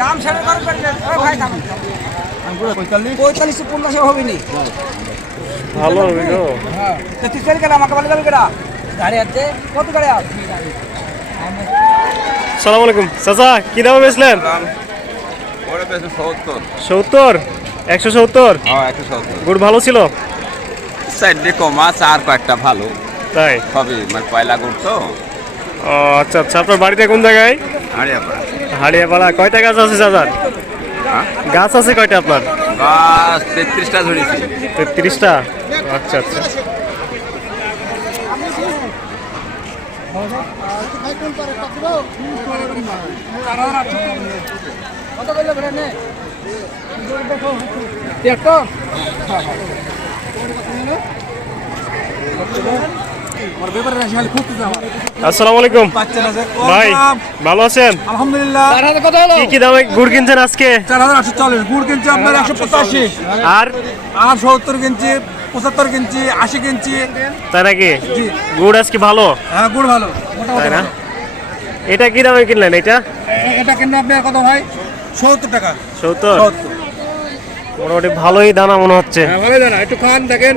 দাম সেটা করবেন পঁয়তাল্লিশ পঞ্চাশে হবে নি ভালো হবে গো। তুই চল কেন আমাকে বলে যাবে কেনা। গাড়ি আছে। কত গাড়ি আছে সালাম আলাইকুম। চাচা কি দামে বেচলেন? সত্তর। সত্তর? একশো সত্তর? হ্যাঁ একশো সত্তর। গুড় ভালো ছিল? সাইডে কমা চার কয়েকটা ভালো। তাই? সবই মানে পয়লা গুড় তো। ও আচ্ছা আচ্ছা। আপনার বাড়িতে কোন জায়গায়? হাড়িয়াপাড়া। কয়টা গাছ আছে চাচার? গাছ আছে কয়টা আপনার? বাস তেত্রিশটা ধরেছি। তেত্রিশটা? আচ্ছা আচ্ছা। কত আসসালামু আলাইকুম। ভাই ভালো আছেন? আলহামদুলিল্লাহ। কি কি দামে গুড় কিনছেন আজকে? চার হাজার আটশো চল্লিশ। গুড় কিনছি আপনার একশো পঁচাশি। আর? আর সত্তর কিনছি পঁচাত্তর কিনছি আশি কিনছি। তাই নাকি? জি। গুড় আজকে ভালো? হ্যাঁ গুড় ভালো। তাই না? এটা কি দামে কিনলেন এটা? এটা কিনলে আপনার কত ভাই? সত্তর টাকা। সত্তর? সত্তর। মোটামুটি ভালোই দানা মনে হচ্ছে। হ্যাঁ ভালো জানা একটু খান দেখেন।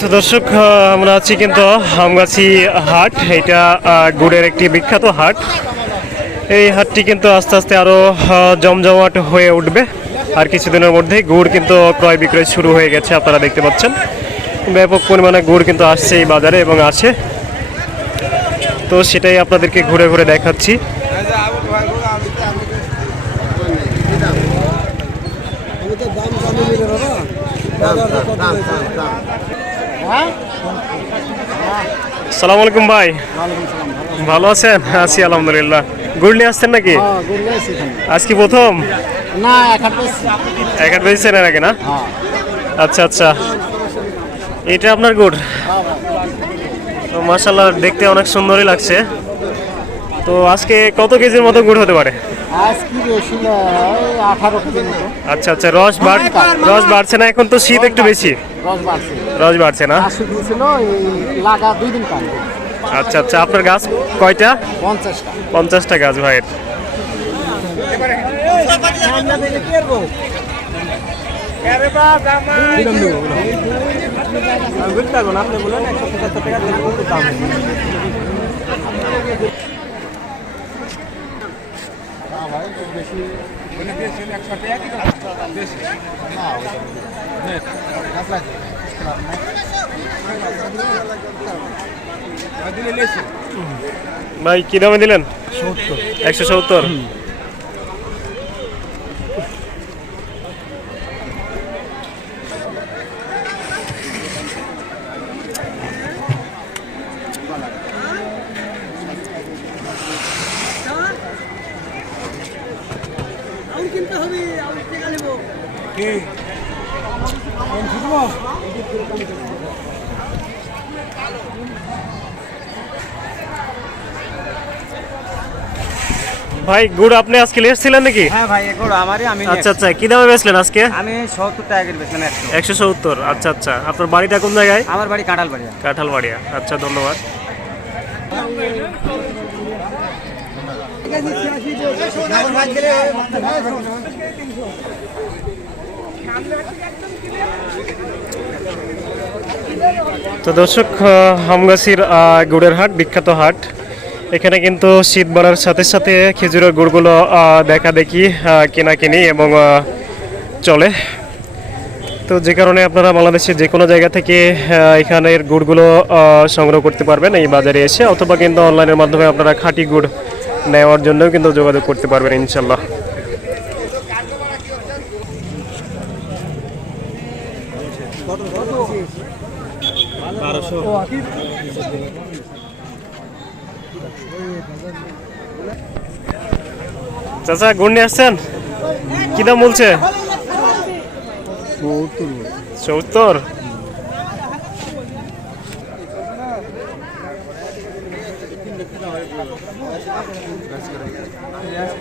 তো দর্শক আমরা আছি কিন্তু আমগাছি হাট। এটা গুড়ের একটি বিখ্যাত হাট। এই হাটটি কিন্তু আস্তে আস্তে আরও জমজমাট হয়ে উঠবে। আর কিছুদিনের মধ্যেই গুড় কিন্তু ক্রয় বিক্রয় শুরু হয়ে গেছে, আপনারা দেখতে পাচ্ছেন। ব্যাপক পরিমাণে গুড় কিন্তু আসছে এই বাজারে এবং আছে তো সেটাই আপনাদেরকে ঘুরে ঘুরে দেখাচ্ছি। সালাম আলাইকুম ভাই। ভালো আছেন? আছি আলহামদুলিল্লাহ। গুড় নিয়ে আসছেন নাকি? আজকে প্রথম? না এক হাট এক হাট বেজেছেন এর আগে না আচ্ছা আচ্ছা। এটা আপনার গুড়? তো মাসাল্লাহ দেখতে অনেক সুন্দরই লাগছে। তো আজকে কত কেজির মতো গুড় হতে পারে? আচ্ছা আচ্ছা রস বাড় রস বাড়ছে না এখন তো শীত একটু বেশি। রস বাড়ছে। না? আচ্ছা আচ্ছা আপনার গাছ কয়টা? পঞ্চাশটা। গাছ ভাইয়ের। আপনি বলেন একশো পঁচাত্তর টাকা দাম ভাই কি দামে দিলেন? একশো সত্তর। ভাই গুড় আপনি আজকে এসেছিলেন নাকি? হ্যাঁ ভাই এগুলো আমারই আমি আচ্ছা আচ্ছা কি দামে বেচলেন আজকে? আমি সত্তর টাকা বেচলাম একশো। সত্তর আচ্ছা আচ্ছা। আপনার বাড়িটা কোন জায়গায়? আমার বাড়ি কাঁঠাল বাড়ি কাঁঠাল বাড়িয়া আচ্ছা ধন্যবাদ। তো দর্শক হামগাছির গুড়ের হাট বিখ্যাত হাট। এখানে কিন্তু শীত বাড়ার সাথে সাথে খেজুরের গুড়গুলো দেখা দেখি কেনাকিনি এবং চলে। তো যে কারণে আপনারা বাংলাদেশের যে কোনো জায়গা থেকে এখানের গুড়গুলো সংগ্রহ করতে পারবেন এই বাজারে এসে, অথবা কিন্তু অনলাইনের মাধ্যমে আপনারা খাঁটি গুড় নেওয়ার জন্যও কিন্তু যোগাযোগ করতে পারবেন ইনশাল্লাহ চাচা গুন্ডি নিয়ে আসছেন? কি দাম বলছে? চৌত্তর Gracias.